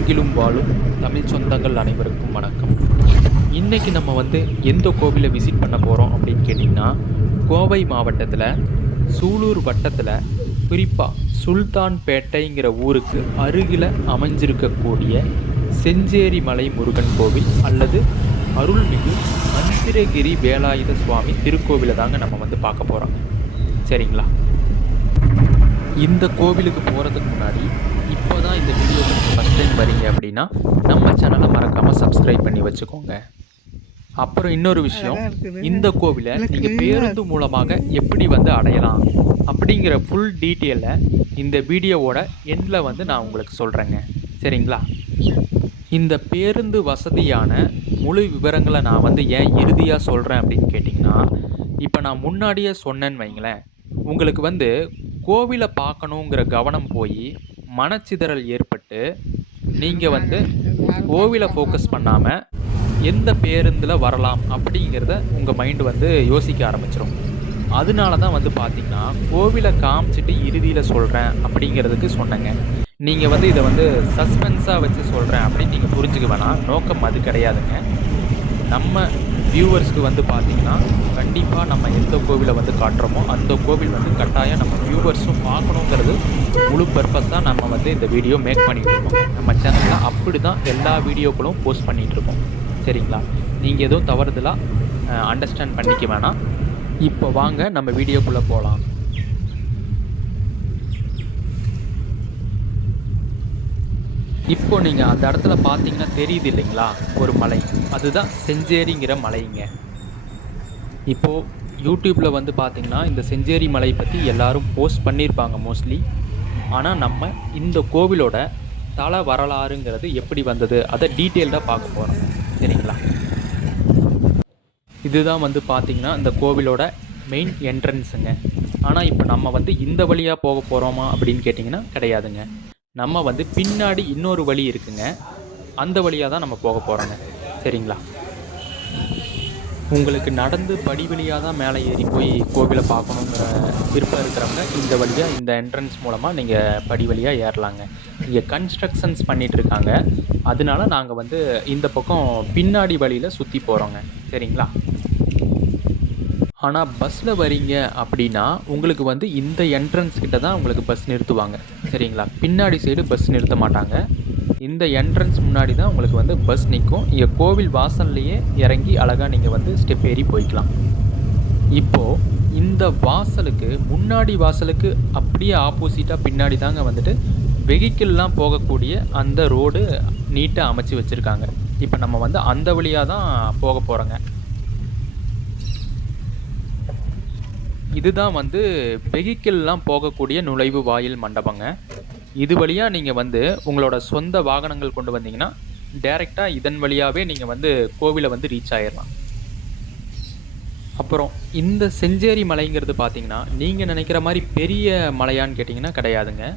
உலகெங்கிலும் வாழும் தமிழ் சொந்தங்கள் அனைவருக்கும் வணக்கம். இன்றைக்கி நம்ம எந்த கோவிலை விசிட் பண்ண போகிறோம் அப்படின்னு கேட்டிங்கன்னா, கோவை மாவட்டத்தில் சூலூர் வட்டத்தில் குறிப்பாக சுல்தான்பேட்டைங்கிற ஊருக்கு அருகில் அமைஞ்சிருக்கக்கூடிய செஞ்சேரி மலை முருகன் கோவில் அல்லது அருள்மிகு மந்திரகிரி வேலாயுத சுவாமி திருக்கோவிலை தாங்க நம்ம பார்க்க போகிறோம். சரிங்களா? இந்த கோவிலுக்கு போகிறதுக்கு முன்னாடி இப்போ தான் இந்த வீடியோக்கு நீங்கள் ஃபஸ்ட் டைம் வரீங்க அப்படின்னா நம்ம சேனலை மறக்காமல் சப்ஸ்கிரைப் பண்ணி வச்சுக்கோங்க. அப்புறம் இன்னொரு விஷயம், இந்த கோவிலை நீங்கள் பேருந்து மூலமாக எப்படி அடையலாம் அப்படிங்கிற ஃபுல் டீட்டெயிலை இந்த வீடியோவோட எண்டில் நான் உங்களுக்கு சொல்கிறேங்க. சரிங்களா? இந்த பேருந்து வசதியான முழு விவரங்களை நான் ஏன் இறுதியாக சொல்கிறேன் அப்படின்னு கேட்டிங்கன்னா, இப்போ நான் முன்னாடியே சொன்னேன்னு வைங்களேன், உங்களுக்கு கோவிலை பார்க்கணுங்கிற கவனம் போய் மனச்சிதறல் ஏற்பட்டு நீங்கள் கோவிலை ஃபோக்கஸ் பண்ணாமல் எந்த பேருந்தில் வரலாம் அப்படிங்கிறத உங்கள் மைண்டு யோசிக்க ஆரம்பிச்சிடும். அதனால தான் பார்த்தீங்கன்னா கோவிலை காமிச்சிட்டு இறுதியில் சொல்கிறேன் அப்படிங்கிறதுக்கு சொன்னேங்க. நீங்கள் இதை சஸ்பென்ஸாக வச்சு சொல்கிறேன் அப்படின்னு நீங்கள் புரிஞ்சுக்க வேணாம். நோக்கம் அது கிடையாதுங்க. நம்ம வியூவர்ஸ்க்கு பார்த்தீங்கன்னா கண்டிப்பாக நம்ம எந்த கோவிலை காட்டுறோமோ அந்த கோவில் கட்டாயம் நம்ம வியூவர்ஸும் பார்க்கணுங்கிறது முழு பர்பஸ் தான் நம்ம இந்த வீடியோ மேக் பண்ணிகிட்ருக்கோம். நம்ம சேனலில் அப்படி தான் எல்லா வீடியோக்களும் போஸ்ட் பண்ணிகிட்ருக்கோம். சரிங்களா? நீங்கள் எதுவும் தவறுதலாக அண்டர்ஸ்டாண்ட் பண்ணிக்க வேணாம். இப்போ வாங்க நம்ம வீடியோக்குள்ளே போகலாம். இப்போ நீங்கள் அந்த இடத்துல பார்த்தீங்கன்னா தெரியுது இல்லைங்களா, ஒரு மலை, அதுதான் செஞ்சேரிங்கிற மலைங்க. இப்போது யூடியூப்பில் பார்த்தீங்கன்னா இந்த செஞ்சேரி மலை பற்றி எல்லோரும் போஸ்ட் பண்ணியிருப்பாங்க மோஸ்ட்லி. ஆனால் நம்ம இந்த கோவிலோட தல வரலாறுங்கிறது எப்படி வந்தது அதை டீட்டெயில்டாக பார்க்க போகிறோம். சரிங்களா? இதுதான் பார்த்தீங்கன்னா இந்த கோவிலோட மெயின் என்ட்ரன்ஸுங்க. ஆனால் இப்போ நம்ம இந்த வழியாக போக போகிறோமா அப்படின்னு கேட்டிங்கன்னா கிடையாதுங்க. நம்ம பின்னாடி இன்னொரு வழி இருக்குங்க, அந்த வழியாக தான் நம்ம போக போகிறோங்க. சரிங்களா? உங்களுக்கு நடந்து படி வழியாக தான் மேலே ஏறி போய் கோவிலை பார்க்கணுங்கிற விருப்பம் இருக்கிறவங்க இந்த வழியாக இந்த என்ட்ரன்ஸ் மூலமாக நீங்கள் படி வழியாக ஏறலாங்க. இங்கே கன்ஸ்ட்ரக்ஷன்ஸ் பண்ணிகிட்ருக்காங்க, அதனால நாங்கள் இந்த பக்கம் பின்னாடி வழியில் சுற்றி போகிறோங்க. சரிங்களா? ஆனால் பஸ்ஸில் வரீங்க அப்படின்னா உங்களுக்கு இந்த என்ட்ரன்ஸ் கிட்ட தான் உங்களுக்கு பஸ் நிறுத்துவாங்க. சரிங்களா? பின்னாடி சைடு பஸ் நிறுத்த மாட்டாங்க. இந்த என்ட்ரன்ஸ் முன்னாடி தான் உங்களுக்கு பஸ் நிற்கும். இங்கே கோவில் வாசல்லையே இறங்கி அழகாக நீங்கள் ஸ்டெப் ஏறி போய்க்கலாம். இப்போது இந்த வாசலுக்கு முன்னாடி வாசலுக்கு அப்படியே ஆப்போசிட்டாக பின்னாடி தாங்க வெஹிக்கிள்லாம் போகக்கூடிய அந்த ரோடு நீட்டாக அமைச்சு வச்சுருக்காங்க. இப்போ நம்ம அந்த வழியாக தான் போக போகிறோங்க. இதுதான் வெஹிக்கிள்லாம் போகக்கூடிய நுழைவு வாயில் மண்டபங்க. இது வழியாக நீங்கள் உங்களோட சொந்த வாகனங்கள் கொண்டு வந்தீங்கன்னா டைரெக்டாக இதன் வழியாகவே நீங்கள் கோவிலை ரீச் ஆகிடலாம். அப்புறம் இந்த செஞ்சேரி மலைங்கிறது பார்த்தீங்கன்னா நீங்கள் நினைக்கிற மாதிரி பெரிய மலையான்னு கேட்டிங்கன்னா கிடையாதுங்க.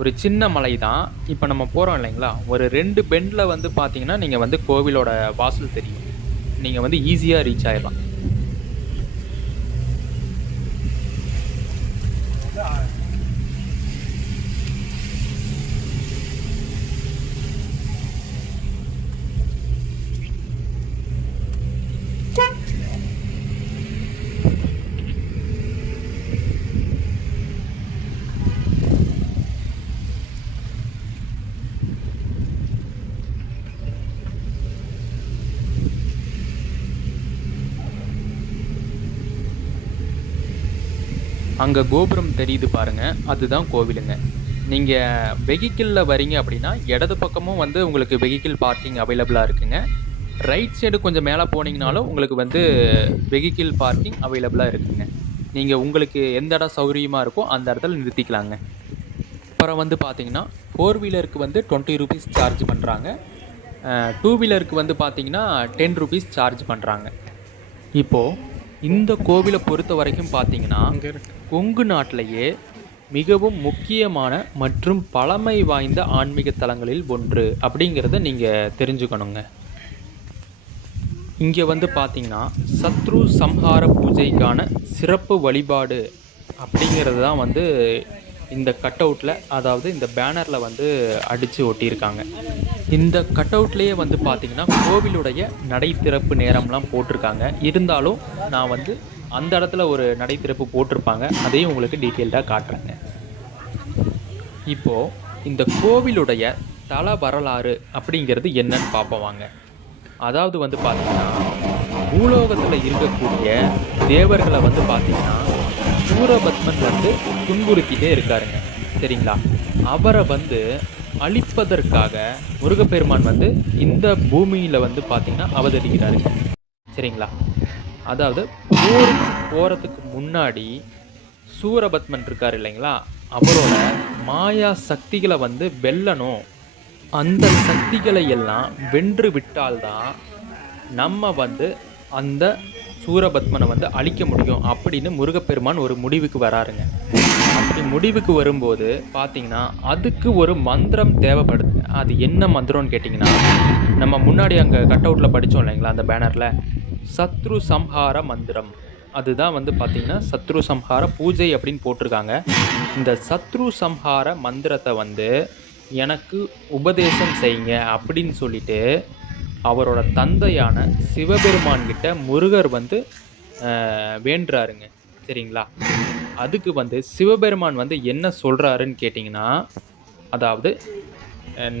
ஒரு சின்ன மலை தான். இப்போ நம்ம போகிறோம் இல்லைங்களா, ஒரு 2 பெண்டில் பார்த்தீங்கன்னா நீங்கள் கோவிலோட வாசல் தெரியும். நீங்கள் ஈஸியாக ரீச் ஆகிடலாம். அங்கே கோபுரம் தெரியுது பாருங்கள், அதுதான் கோவிலுங்க. நீங்கள் வெஹிக்கிளில் வரீங்க அப்படின்னா இடது பக்கமும் உங்களுக்கு வெஹிக்கிள் பார்க்கிங் அவைலபிளாக இருக்குங்க. ரைட் சைடு கொஞ்சம் மேலே போனீங்கனாலும் உங்களுக்கு வெஹிக்கிள் பார்க்கிங் அவைலபிளாக இருக்குங்க. நீங்கள் உங்களுக்கு எந்த இடம் சௌகரியமாக இருக்கோ அந்த இடத்துல நிறுத்திக்கலாங்க. அப்புறம் பார்த்தீங்கன்னா 4 வீலருக்கு 20 ரூபீஸ் சார்ஜ் பண்ணுறாங்க. 2 வீலருக்கு பார்த்தீங்கன்னா 10 ரூபீஸ் சார்ஜ் பண்ணுறாங்க. இப்போது இந்த கோவிலை பொறுத்த வரைக்கும் பார்த்தீங்கன்னா கொங்கு நாட்டிலேயே மிகவும் முக்கியமான மற்றும் பழமை வாய்ந்த ஆன்மீக தலங்களில் ஒன்று அப்படிங்கிறத நீங்கள் தெரிஞ்சுக்கணுங்க. இங்கே பார்த்தீங்கன்னா சத்ரு சம்ஹார பூஜைக்கான சிறப்பு வழிபாடு அப்படிங்கிறது தான் இந்த கட் அவுட்டில், அதாவது இந்த பேனரில் வந்து அடித்து ஒட்டியிருக்காங்க. இந்த கட் அவுட்லேயே வந்து பார்த்திங்கன்னா கோவிலுடைய நடை திறப்பு நேரம்லாம் போட்டிருக்காங்க. இருந்தாலும் நான் வந்து அந்த இடத்துல ஒரு நடை திறப்பு போட்டிருப்பாங்க, அதையும் உங்களுக்கு டீட்டெயில்டாக காட்டுறேங்க. இப்போது இந்த கோவிலுடைய தல வரலாறு அப்படிங்கிறது என்னன்னு பார்ப்போம் வாங்க. அதாவது வந்து பார்த்திங்கன்னா, பூலோகத்தில் இருக்கக்கூடிய தேவர்களை வந்து பார்த்திங்கன்னா சூரபத்மன் வந்து துன்புறுத்திட்டே இருக்காருங்க. சரிங்களா? அவரை வந்து அழிப்பதற்காக முருகப்பெருமான் வந்து இந்த பூமியில் வந்து பார்த்திங்கன்னா அவதரிக்கிறாருங்க. சரிங்களா? அதாவது போருக்கு போகிறதுக்கு முன்னாடி சூரபத்மன் இருக்கார் இல்லைங்களா, அவரோட மாயா சக்திகளை வந்து வெல்லணும். அந்த சக்திகளை எல்லாம் வென்று விட்டால்தான் நம்ம வந்து அந்த சூரபத்மனை வந்து அழிக்க முடியும் அப்படின்னு முருகப்பெருமான் ஒரு முடிவுக்கு வராருங்க. அப்படி முடிவுக்கு வரும்போது பார்த்தீங்கன்னா அதுக்கு ஒரு மந்திரம் தேவைப்படுது. அது என்ன மந்திரம்னு கேட்டிங்கன்னா, நம்ம முன்னாடி அங்கே கட் அவுட்டில் படித்தோம் இல்லைங்களா, அந்த பேனரில் சத்ரு சம்ஹார மந்திரம். அதுதான் வந்து பார்த்திங்கன்னா சத்ரு சம்ஹார பூஜை அப்படின்னு போட்டிருக்காங்க. இந்த சத்ரு சம்ஹார மந்திரத்தை வந்து எனக்கு உபதேசம் செய்யுங்க அப்படின்னு சொல்லிட்டு அவரோட தந்தையான சிவபெருமான்கிட்ட முருகர் வந்து வேண்டுறாருங்க. சரிங்களா? அதுக்கு வந்து சிவபெருமான் வந்து என்ன சொல்கிறாருன்னு கேட்டிங்கன்னா, அதாவது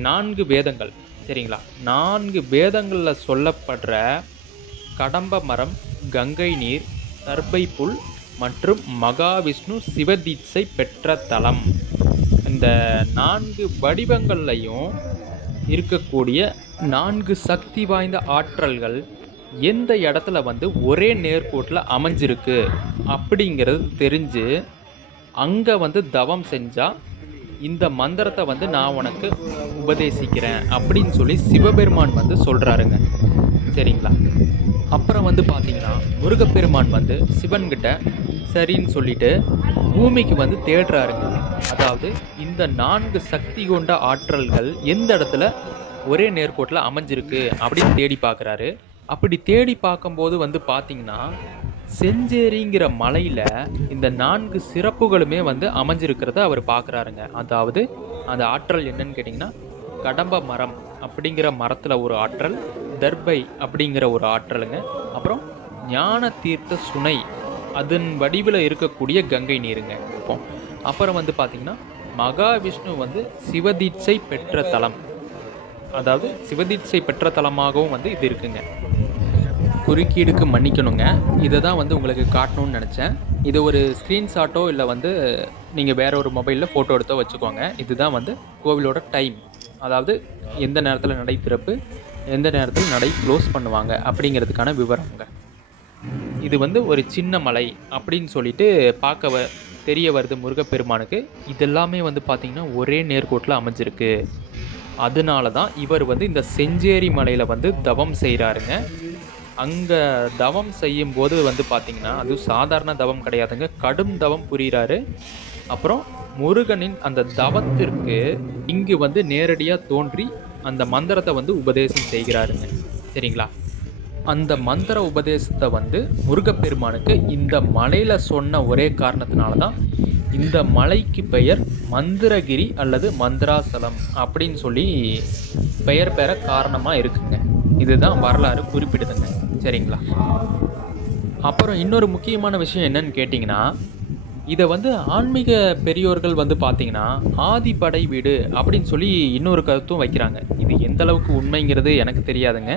4 வேதங்கள். சரிங்களா? 4 வேதங்களில் சொல்லப்படுற கடம்ப மரம், கங்கை நீர், தர்பை புல் மற்றும் மகாவிஷ்ணு சிவதீட்சை பெற்ற தலம். இந்த 4 வடிவங்கள்லையும் இருக்கக்கூடிய 4 சக்தி வாய்ந்த ஆற்றல்கள் எந்த இடத்துல வந்து ஒரே நேர்கோட்டில் அமைஞ்சிருக்கு அப்படிங்கிறது தெரிஞ்சு அங்கே வந்து தவம் செஞ்சால் இந்த மந்திரத்தை வந்து நான் உனக்கு உபதேசிக்கிறேன் அப்படின்னு சொல்லி சிவபெருமான் வந்து சொல்கிறாருங்க. சரிங்களா? அப்புறம் வந்து பார்த்திங்கன்னா முருகப்பெருமான் வந்து சிவன்கிட்ட சரின்னு சொல்லிட்டு பூமிக்கு வந்து தேடுறாருங்க. அதாவது இந்த 4 சக்தி கொண்ட ஆற்றல்கள் எந்த இடத்துல ஒரே நேர்கோட்டில் அமைஞ்சிருக்கு அப்படின்னு தேடி பார்க்குறாரு. அப்படி தேடி பார்க்கும்போது வந்து பார்த்திங்கன்னா செஞ்சேரிங்கிற மலையில் இந்த 4 சிறப்புகளுமே வந்து அமைஞ்சிருக்கிறத அவர் பார்க்குறாருங்க. அதாவது அந்த ஆற்றல் என்னன்னு கேட்டிங்கன்னா, கடம்ப மரம் அப்படிங்கிற மரத்தில் ஒரு ஆற்றல், தர்பை அப்படிங்கிற ஒரு ஆற்றலுங்க, அப்புறம் ஞான தீர்த்த சுனை அதன் வடிவில் இருக்கக்கூடிய கங்கை நீருங்க. அப்புறம் வந்து பார்த்திங்கன்னா மகாவிஷ்ணு வந்து சிவதீட்சை பெற்ற தலம், அதாவது சிவதீட்சை பெற்ற தலமாகவும் வந்து இது இருக்குங்க. குறுக்கீடுக்கு மன்னிக்கணுங்க, இதை தான் வந்து உங்களுக்கு காட்டணும்னு நினச்சேன். இது ஒரு ஸ்க்ரீன்ஷாட்டோ இல்லை வந்து நீங்கள் வேற ஒரு மொபைலில் ஃபோட்டோ எடுத்தோ வச்சுக்கோங்க. இதுதான் வந்து கோவிலோட டைம், அதாவது எந்த நேரத்தில் நடை திறப்பு, எந்த நேரத்தில் நடை க்ளோஸ் பண்ணுவாங்க அப்படிங்கிறதுக்கான விவரங்க. இது வந்து ஒரு சின்ன மலை அப்படின்னு சொல்லிட்டு தெரிய வருது முருகப்பெருமானுக்கு. இதெல்லாமே வந்து பார்த்திங்கன்னா ஒரே நேர்கோட்டில் அமைஞ்சிருக்கு. அதனால தான் இவர் வந்து இந்த செஞ்சேரி மலையில் வந்து தவம் செய்கிறாருங்க. அங்கே தவம் செய்யும்போது வந்து பார்த்திங்கன்னா அது சாதாரண தவம் கிடையாதுங்க, கடும் தவம் புரிகிறாரு. அப்புறம் முருகனின் அந்த தவத்திற்கு இங்கு வந்து நேரடியாக தோன்றி அந்த மந்திரத்தை வந்து உபதேசம் செய்கிறாருங்க. சரிங்களா? அந்த மந்திர உபதேசத்தை வந்து முருகப்பெருமானுக்கு இந்த மலையில் சொன்ன ஒரே காரணத்தினால தான் இந்த மலைக்கு பெயர் மந்திரகிரி அல்லது மந்திராசலம் அப்படின்னு சொல்லி பெயர் பெற காரணமாக இருக்குங்க. இதுதான் வரலாறு குறிப்பிடுதுங்க. சரிங்களா? அப்புறம் இன்னொரு முக்கியமான விஷயம் என்னன்னு கேட்டிங்கன்னா, இதை வந்து ஆன்மீக பெரியோர்கள் வந்து பார்த்திங்கன்னா ஆதிபடை வீடு அப்படின்னு சொல்லி இன்னொரு கருத்தும் வைக்கிறாங்க. இது எந்த அளவுக்கு உண்மைங்கிறது எனக்கு தெரியாதுங்க.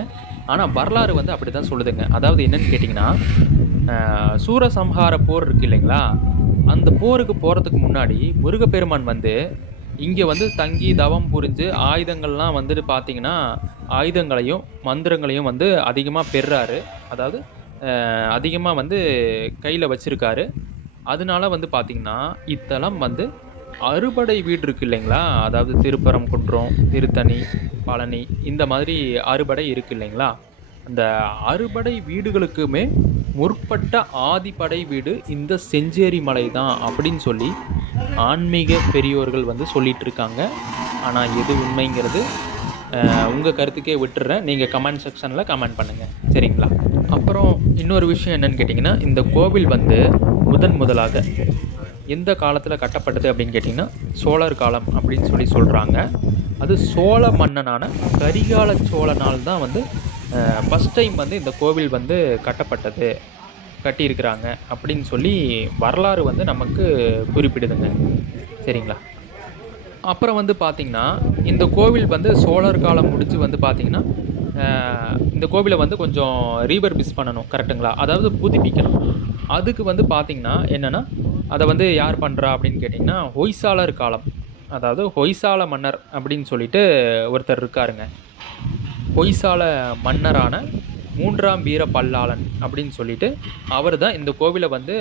ஆனால் வரலாறு வந்து அப்படி தான் சொல்லுதுங்க. அதாவது என்னன்னு கேட்டிங்கன்னா, சூரசம்ஹார போர் இருக்குது இல்லைங்களா, அந்த போருக்கு போகிறதுக்கு முன்னாடி முருகப்பெருமான் வந்து இங்கே வந்து தங்கி தவம் புரிஞ்சு ஆயுதங்கள்லாம் வந்துட்டு பார்த்திங்கன்னா ஆயுதங்களையும் மந்திரங்களையும் வந்து அதிகமாக பெறுறாரு. அதாவது அதிகமாக வந்து கையில் வச்சுருக்காரு. அதனால வந்து பார்த்திங்கன்னா இத்தலம் வந்து அறுபடை வீடு இருக்குது இல்லைங்களா, அதாவது திருப்பரங்குன்றம், திருத்தணி, பழனி இந்த மாதிரி அறுபடை இருக்குது இல்லைங்களா, அந்த அறுபடை வீடுகளுக்குமே முற்பட்ட ஆதிப்படை வீடு இந்த செஞ்சேரி மலை தான் அப்படின்னு சொல்லி ஆன்மீக பெரியோர்கள் வந்து சொல்லிகிட்டு இருக்காங்க. ஆனால் எது உண்மைங்கிறது உங்கள் கருத்துக்கே விட்டுறேன். நீங்கள் கமெண்ட் செக்ஷனில் கமெண்ட் பண்ணுங்கள். சரிங்களா? அப்புறம் இன்னொரு விஷயம் என்னென்னு கேட்டிங்கன்னா, இந்த கோவில் வந்து முதலாக எந்த காலத்தில் கட்டப்பட்டது அப்படின்னு கேட்டிங்கன்னா சோழர் காலம் அப்படின்னு சொல்கிறாங்க. அது சோழ மன்னனான கரிகால சோழனால் தான் வந்து ஃபஸ்ட் டைம் வந்து இந்த கோவில் வந்து கட்டப்பட்டது, கட்டியிருக்கிறாங்க அப்படின்னு சொல்லி வரலாறு வந்து நமக்கு குறிப்பிடுதுங்க. சரிங்களா? அப்புறம் வந்து பார்த்திங்கன்னா இந்த கோவில் வந்து சோழர் காலம் முடிஞ்சு வந்து பார்த்திங்கன்னா இந்த கோவிலை வந்து கொஞ்சம் ரீபர்பிஸ் பண்ணணும், கரெக்டுங்களா? அதாவது புதுப்பிக்கணும். அதுக்கு வந்து பார்த்திங்கன்னா என்னென்னா, அதை வந்து யார் பண்ணுறா அப்படின்னு கேட்டிங்கன்னா ஹொய்சாளர் காலம், அதாவது ஹொய்சால மன்னர் அப்படின்னு சொல்லிட்டு ஒருத்தர் இருக்காருங்க. ஹொய்சால மன்னரான 3ஆம் வீர பல்லாளன் அப்படின்னு சொல்லிட்டு அவர் தான் இந்த கோவிலை வந்து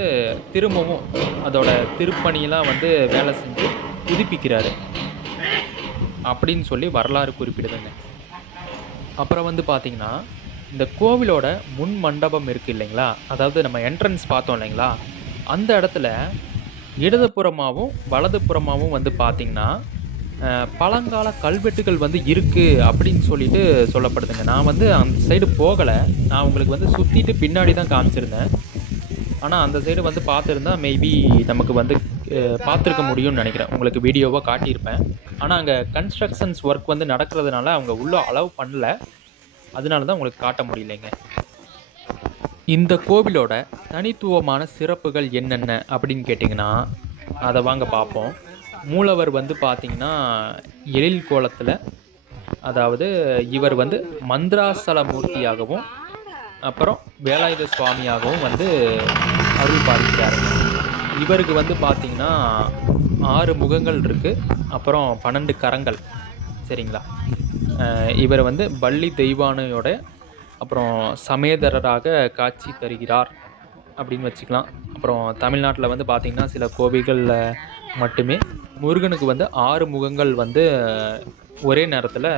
திரும்பவும் அதோட திருப்பணியெல்லாம் வந்து வேலை செஞ்சு புதுப்பிக்கிறாரு அப்படின்னு சொல்லி வரலாறு குறிப்பிடுதுங்க. அப்புறம் வந்து பார்த்திங்கன்னா இந்த கோவிலோட முன் மண்டபம் இருக்குது இல்லைங்களா, அதாவது நம்ம என்ட்ரன்ஸ் பார்த்தோம் இல்லைங்களா, அந்த இடத்துல இடதுபுறமாகவும் வலதுபுறமாகவும் வந்து பார்த்திங்கன்னா பழங்கால கல்வெட்டுகள் வந்து இருக்குது அப்படின்னு சொல்லிட்டு சொல்லப்படுதுங்க. நான் வந்து அந்த சைடு போகலை, நான் உங்களுக்கு வந்து சுற்றிட்டு பின்னாடி தான் காமிச்சிருந்தேன். ஆனால் அந்த சைடு வந்து பார்த்துருந்தா மேபி நமக்கு வந்து பார்த்துருக்க முடியும்னு நினைக்கிறேன், உங்களுக்கு வீடியோவாக காட்டியிருப்பேன். ஆனால் அங்கே கன்ஸ்ட்ரக்ஷன்ஸ் ஒர்க் வந்து நடக்கிறதுனால அவங்க உள்ளே அலோவ் பண்ணல, அதனால தான் உங்களுக்கு காட்ட முடியலைங்க. இந்த கோவிலோட தனித்துவமான சிறப்புகள் என்னென்ன அப்படின்னு கேட்டிங்கன்னா அதை வாங்க பார்ப்போம். மூலவர் வந்து பார்த்திங்கன்னா எழில் கோலத்தில், அதாவது இவர் வந்து மந்திராசல மூர்த்தியாகவும் அப்புறம் வேலாயுத சுவாமியாகவும் வந்து அருள் பாலிக்கிறார். இவருக்கு வந்து பார்த்திங்கன்னா 6 முகங்கள் இருக்குது, அப்புறம் 12 கரங்கள். சரிங்களா? இவர் வந்து பள்ளி தெய்வானையோட அப்புறம் சமேதரராக காட்சி தருகிறார் அப்படின்னு வச்சுக்கலாம். அப்புறம் தமிழ்நாட்டில் வந்து பார்த்திங்கன்னா சில கோவில்களில் மட்டுமே முருகனுக்கு வந்து 6 முகங்கள் வந்து ஒரே நேரத்தில்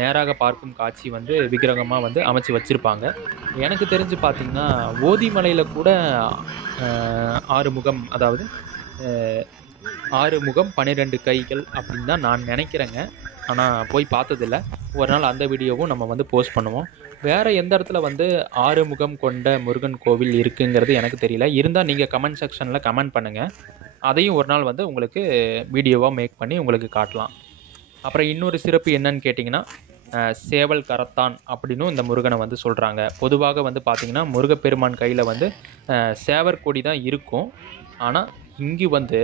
நேராக பார்க்கும் காட்சி வந்து விக்கிரகமாக வந்து அமைச்சு வச்சுருப்பாங்க. எனக்கு தெரிஞ்சு பார்த்திங்கன்னா ஓதிமலையில் கூட 6 முகம், அதாவது 6 முகம் 12 கைகள் அப்படின்னு தான் நான் நினைக்கிறேங்க. ஆனால் போய் பார்த்ததில்ல. ஒரு நாள் அந்த வீடியோவும் நம்ம வந்து போஸ்ட் பண்ணுவோம். வேறு எந்த இடத்துல வந்து 6 முகம் கொண்ட முருகன் கோவில் இருக்குங்கிறது எனக்கு தெரியல. இருந்தால் நீங்கள் கமெண்ட் செக்ஷனில் கமெண்ட் பண்ணுங்கள். அதையும் ஒரு நாள் வந்து உங்களுக்கு வீடியோவாக மேக் பண்ணி உங்களுக்கு காட்டலாம். அப்புறம் இன்னொரு சிறப்பு என்னன்னு கேட்டிங்கன்னா சேவல் கரத்தான் அப்படின்னும் இந்த முருகனை வந்து சொல்கிறாங்க. பொதுவாக வந்து பார்த்திங்கன்னா முருகப்பெருமான் கையில் வந்து சேவர் கொடி தான் இருக்கும். ஆனால் இங்கு வந்து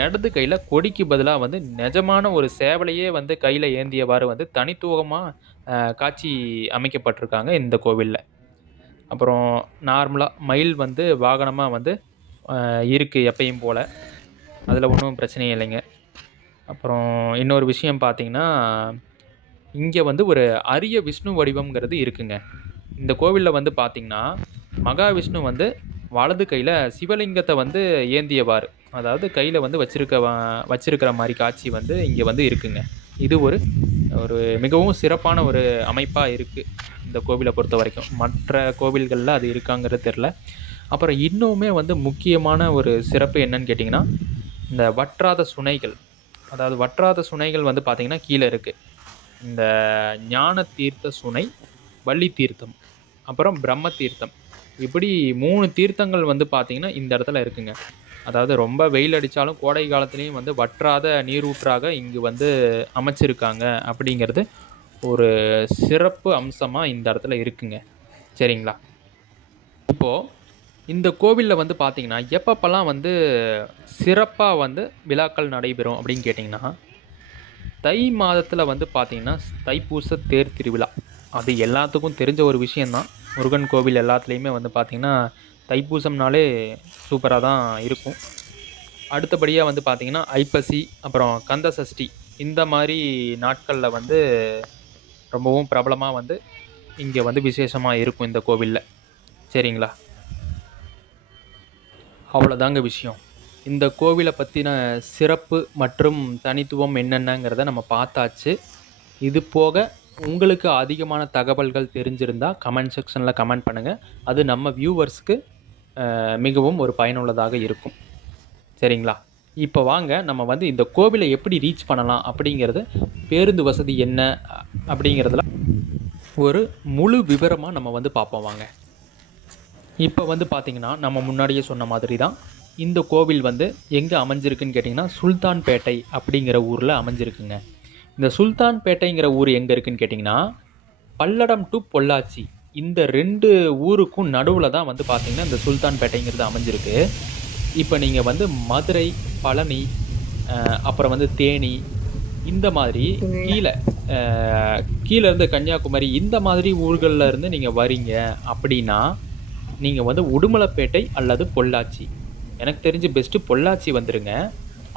இடது கையில் கொடிக்கு பதிலாக வந்து நிஜமான ஒரு சேவலையே வந்து கையில் ஏந்தியவாறு வந்து தனித்துவமாக காட்சி அமைக்கப்பட்டிருக்காங்க இந்த கோவிலில். அப்புறம் நார்மலாக மயில் வந்து வாகனமாக வந்து இருக்குது எப்பயும் போல், அதில் ஒன்றும் பிரச்சனையே இல்லைங்க. அப்புறம் இன்னொரு விஷயம் பார்த்திங்கன்னா இங்கே வந்து ஒரு அரிய விஷ்ணு வடிவம்ங்கிறது இருக்குங்க. இந்த கோவிலில் வந்து பார்த்திங்கன்னா மகாவிஷ்ணு வந்து வலது கையில் சிவலிங்கத்தை வந்து ஏந்தியவாறு, அதாவது கையில் வந்து வச்சிருக்கிற மாதிரி காட்சி வந்து இங்கே வந்து இருக்குங்க. இது ஒரு மிகவும் சிறப்பான ஒரு அமைப்பாக இருக்குது இந்த கோவிலை பொறுத்த வரைக்கும். மற்ற கோவில்களில் அது இருக்காங்கிறது தெரில. அப்புறம் இன்னுமே வந்து முக்கியமான ஒரு சிறப்பு என்னன்னு கேட்டிங்கன்னா இந்த வற்றாத சுனைகள், அதாவது வற்றாத சுனைகள் வந்து பார்த்திங்கன்னா கீழே இருக்குது. இந்த ஞான தீர்த்த சுனை, வள்ளி தீர்த்தம், அப்புறம் பிரம்ம தீர்த்தம், இப்படி 3 தீர்த்தங்கள் வந்து பார்த்திங்கன்னா இந்த இடத்துல இருக்குங்க. அதாவது ரொம்ப வெயில் அடித்தாலும் கோடை காலத்துலேயும் வந்து வற்றாத நீரூற்றாக இங்கு வந்து அமைச்சிருக்காங்க அப்படிங்கிறது ஒரு சிறப்பு அம்சமாக இந்த இடத்துல இருக்குங்க. சரிங்களா? இப்போது இந்த கோவிலில் வந்து பார்த்திங்கன்னா எப்பப்பெல்லாம் வந்து சிறப்பாக வந்து விழாக்கள் நடைபெறும் அப்படின்னு கேட்டிங்கன்னா தை மாதத்தில் வந்து பார்த்திங்கன்னா தைப்பூச தேர் திருவிழா. அது எல்லாத்துக்கும் தெரிஞ்ச ஒரு விஷயந்தான். முருகன் கோவில் எல்லாத்துலேயுமே வந்து பார்த்திங்கன்னா தைப்பூசம்னாலே சூப்பராக தான் இருக்கும். அடுத்தபடியாக வந்து பார்த்திங்கன்னா ஐப்பசி, அப்புறம் கந்த சஷ்டி, இந்த மாதிரி நாட்களில் வந்து ரொம்பவும் பிரபலமாக வந்து இங்கே வந்து விசேஷமாக இருக்கும் இந்த கோவிலில். சரிங்களா? அவ்வளோதாங்க விஷயம். இந்த கோவிலை பற்றின சிறப்பு மற்றும் தனித்துவம் என்னென்னங்கிறத நம்ம பார்த்தாச்சு. இது போக உங்களுக்கு அதிகமான தகவல்கள் தெரிஞ்சிருந்தால் கமெண்ட் செக்ஷனில் கமெண்ட் பண்ணுங்கள். அது நம்ம வியூவர்ஸ்க்கு மிகவும் ஒரு பயனுள்ளதாக இருக்கும். சரிங்களா? இப்போ வாங்க நம்ம வந்து இந்த கோவிலை எப்படி ரீச் பண்ணலாம் அப்படிங்கிறது, பேருந்து வசதி என்ன அப்படிங்கிறதுல ஒரு முழு விவரமாக நம்ம வந்து பார்ப்போம் வாங்க. இப்போ வந்து பார்த்திங்கன்னா நம்ம முன்னாடியே சொன்ன மாதிரி தான் இந்த கோவில் வந்து எங்கே அமைஞ்சிருக்குன்னு கேட்டிங்கன்னா சுல்தான்பேட்டை அப்படிங்கிற ஊரில் அமைஞ்சிருக்குங்க. இந்த சுல்தான்பேட்டைங்கிற ஊர் எங்கே இருக்குன்னு கேட்டிங்கன்னா பல்லடம் டு பொள்ளாச்சி இந்த 2 ஊருக்கும் நடுவில் தான் வந்து பார்த்திங்கன்னா இந்த சுல்தான்பேட்டைங்கிறது அமைஞ்சிருக்கு. இப்போ நீங்கள் வந்து மதுரை, பழனி, அப்புறம் வந்து தேனி இந்த மாதிரி கீழே இருந்து கன்னியாகுமரி இந்த மாதிரி ஊர்களில் இருந்து நீங்கள் வரீங்க அப்படின்னா நீங்கள் வந்து உடுமலைப்பேட்டை அல்லது பொள்ளாச்சி, எனக்கு தெரிஞ்சு பெஸ்ட்டு பொள்ளாச்சி வந்துடுங்க.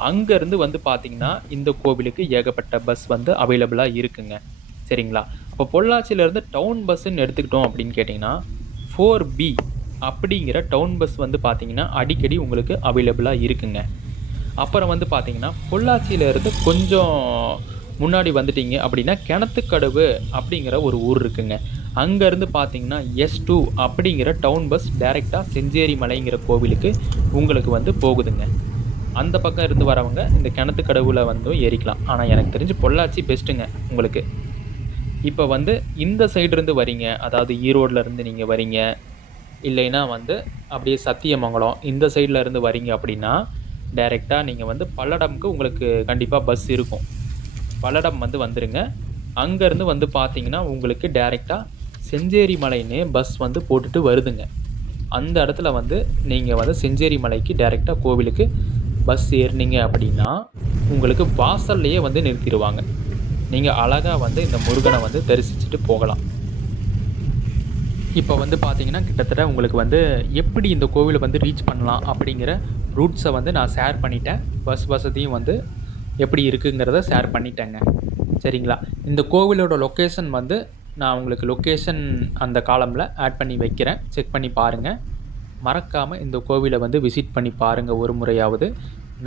அங்கேருந்து வந்து பார்த்திங்கன்னா இந்த கோவிலுக்கு ஏகப்பட்ட பஸ் வந்து அவைலபிளாக இருக்குங்க. சரிங்களா? இப்போ பொள்ளாச்சியிலேருந்து டவுன் பஸ்ஸுன்னு எடுத்துக்கிட்டோம் அப்படின்னு கேட்டிங்கன்னா 4B அப்படிங்கிற டவுன் பஸ் வந்து பார்த்திங்கன்னா அடிக்கடி உங்களுக்கு அவைலபிளாக இருக்குங்க. அப்புறம் வந்து பார்த்திங்கன்னா பொள்ளாச்சியிலேருந்து கொஞ்சம் முன்னாடி வந்துட்டிங்க அப்படின்னா கிணத்துக்கடவு அப்படிங்கிற ஒரு ஊர் இருக்குங்க. அங்கேருந்து பார்த்திங்கன்னா S2 அப்படிங்கிற டவுன் பஸ் டைரெக்டாக செஞ்சேரி மலைங்கிற கோவிலுக்கு உங்களுக்கு வந்து போகுதுங்க. அந்த பக்கம் இருந்து வரவங்க இந்த கிணத்துக்கடவுல வந்து ஏறிக்கலாம். ஆனால் எனக்கு தெரிஞ்சு பொள்ளாச்சி பெஸ்ட்டுங்க உங்களுக்கு. இப்போ வந்து இந்த சைடுலேருந்து வரீங்க, அதாவது ஈரோட்லேருந்து நீங்கள் வரீங்க, இல்லைன்னா வந்து அப்படியே சத்தியமங்கலம் இந்த சைடில் இருந்து வரீங்க அப்படின்னா டைரெக்டாக நீங்கள் வந்து பல்லடம்க்கு உங்களுக்கு கண்டிப்பாக பஸ் இருக்கும். பல்லடம் வந்து வந்துடுங்க. அங்கேருந்து வந்து பார்த்தீங்கன்னா உங்களுக்கு டைரெக்டாக செஞ்சேரி மலைன்னு பஸ் வந்து போட்டுட்டு வருதுங்க. அந்த இடத்துல வந்து நீங்கள் வந்து செஞ்சேரி மலைக்கு டைரெக்டாக கோவிலுக்கு பஸ் ஏறினீங்க அப்படின்னா உங்களுக்கு வாசல்லையே வந்து நிறுத்திடுவாங்க. நீங்கள் அழகாக வந்து இந்த முருகனை வந்து தரிசிச்சுட்டு போகலாம். இப்போ வந்து பார்த்தீங்கன்னா கிட்டத்தட்ட உங்களுக்கு வந்து எப்படி இந்த கோவிலை வந்து ரீச் பண்ணலாம் அப்படிங்கிற ரூட்ஸை வந்து நான் ஷேர் பண்ணிட்டேன். பஸ் வசதியும் வந்து எப்படி இருக்குங்கிறத ஷேர் பண்ணிட்டேங்க. சரிங்களா? இந்த கோவிலோட லொக்கேஷன் வந்து நான் உங்களுக்கு லொக்கேஷன் அந்த காலமில் ஆட் பண்ணி வைக்கிறேன். செக் பண்ணி பாருங்கள். மறக்காமல் இந்த கோவிலை வந்து விசிட் பண்ணி பாருங்கள் ஒரு முறையாவது.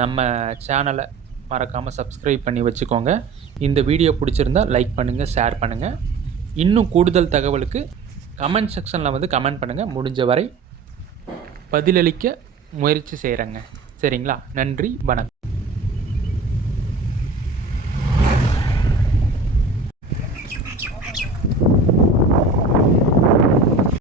நம்ம சேனலை மறக்காமல் சப்ஸ்கிரைப் பண்ணி வச்சுக்கோங்க. இந்த வீடியோ பிடிச்சிருந்தா லைக் பண்ணுங்கள், ஷேர் பண்ணுங்கள். இன்னும் கூடுதல் தகவலுக்கு கமெண்ட் செக்ஷனில் வந்து கமெண்ட் பண்ணுங்கள். முடிஞ்ச வரை பதிலளிக்க முயற்சி செய்கிறேங்க. சரிங்களா? நன்றி, வணக்கம்.